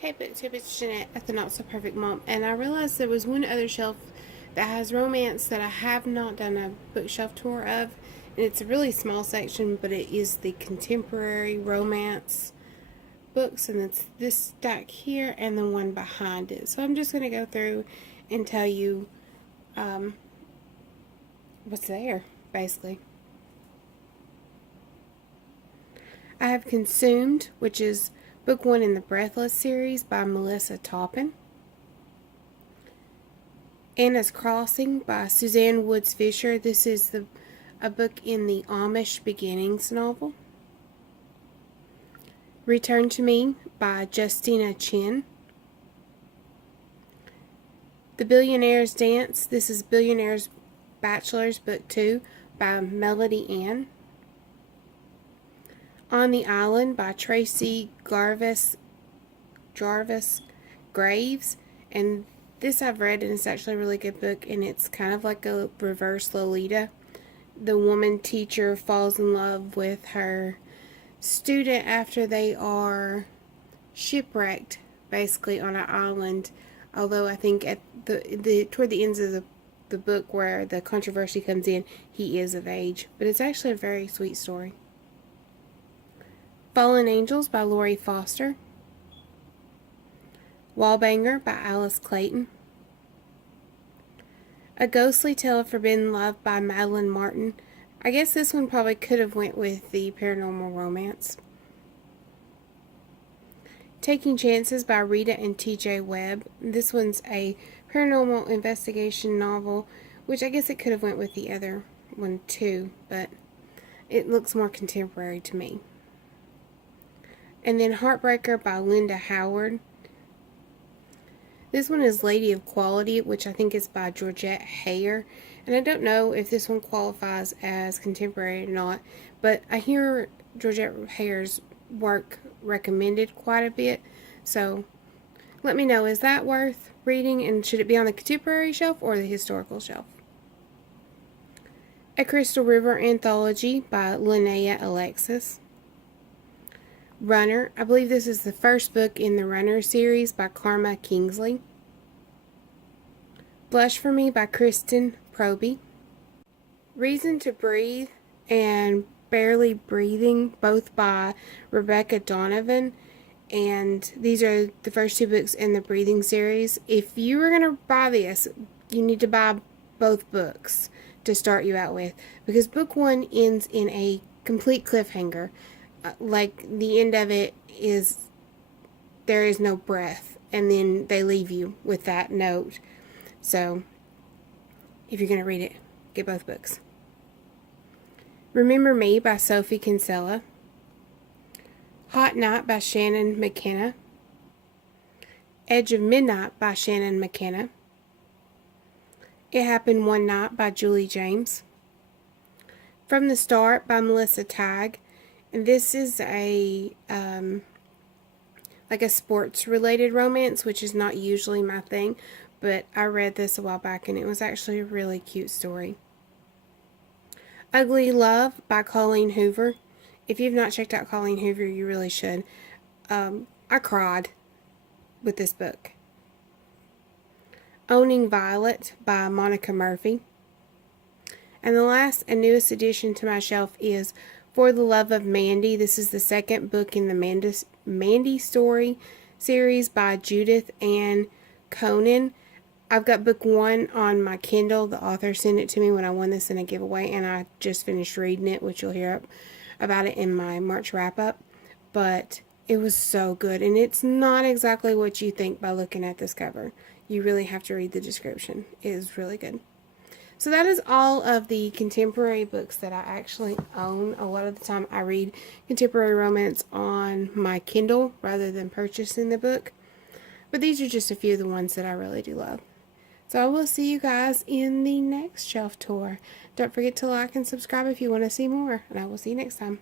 Hey BookTube, it's Jeanette at the Not So Perfect Mom, and I realized there was one other shelf that has romance that I have not done a bookshelf tour of, and it's a really small section, but it is the contemporary romance books, and it's this stack here and the one behind it. So I'm just going to go through and tell you what's there, basically. I have Consumed, which is book 1 in the Breathless series by Melissa Toppin. Anna's Crossing by Suzanne Woods Fisher. This is a book in the Amish Beginnings novel. Return to Me by Justina Chin. The Billionaire's Dance. This is Billionaire's Bachelor's book 2 by Melody Ann. On the Island by Tracy Jarvis Graves, and this I've read, and it's actually a really good book, and it's kind of like a reverse Lolita. The woman teacher falls in love with her student after they are shipwrecked, basically, on an island, although I think at toward the ends of the book where the controversy comes in, he is of age, but it's actually a very sweet story. Fallen Angels by Lori Foster. Wallbanger by Alice Clayton. A Ghostly Tale of Forbidden Love by Madeline Martin. I guess this one probably could have went with the paranormal romance. Taking Chances by Rita and T.J. Webb. This one's a paranormal investigation novel, which I guess it could have went with the other one too, but it looks more contemporary to me. And then Heartbreaker by Linda Howard. This one is Lady of Quality, which I think is by Georgette Heyer. And I don't know if this one qualifies as contemporary or not, but I hear Georgette Heyer's work recommended quite a bit. So let me know, is that worth reading, and should it be on the contemporary shelf or the historical shelf? A Crystal River Anthology by Linnea Alexis. Runner. I believe this is the first book in the Runner series by Karma Kingsley. Blush for Me by Kristen Proby. Reason to Breathe and Barely Breathing, both by Rebecca Donovan. And these are the first two books in the Breathing series. If you were going to buy this, you need to buy both books to start you out with, because book 1 ends in a complete cliffhanger. Like, the end of it is there is no breath, and then they leave you with that note. So if you're going to read it, get both books. Remember Me by Sophie Kinsella. Hot Night by Shannon McKenna. Edge of Midnight by Shannon McKenna. It Happened One Night by Julie James. From the Start by Melissa Tighe. And this is a like a sports related romance, which is not usually my thing, but I read this a while back and it was actually a really cute story. Ugly Love by Colleen Hoover. If you've not checked out Colleen Hoover, you really should. I cried with this book. Owning Violet by Monica Murphy. And the last and newest addition to my shelf is For the Love of Mandy. This is the second book in the Mandy story series by Judith Ann Conan. I've got book 1 on my Kindle. The author sent it to me when I won this in a giveaway, and I just finished reading it, which you'll hear about it in my March wrap-up. But it was so good, and it's not exactly what you think by looking at this cover. You really have to read the description. It is really good. So that is all of the contemporary books that I actually own. A lot of the time I read contemporary romance on my Kindle rather than purchasing the book. But these are just a few of the ones that I really do love. So I will see you guys in the next shelf tour. Don't forget to like and subscribe if you want to see more. And I will see you next time.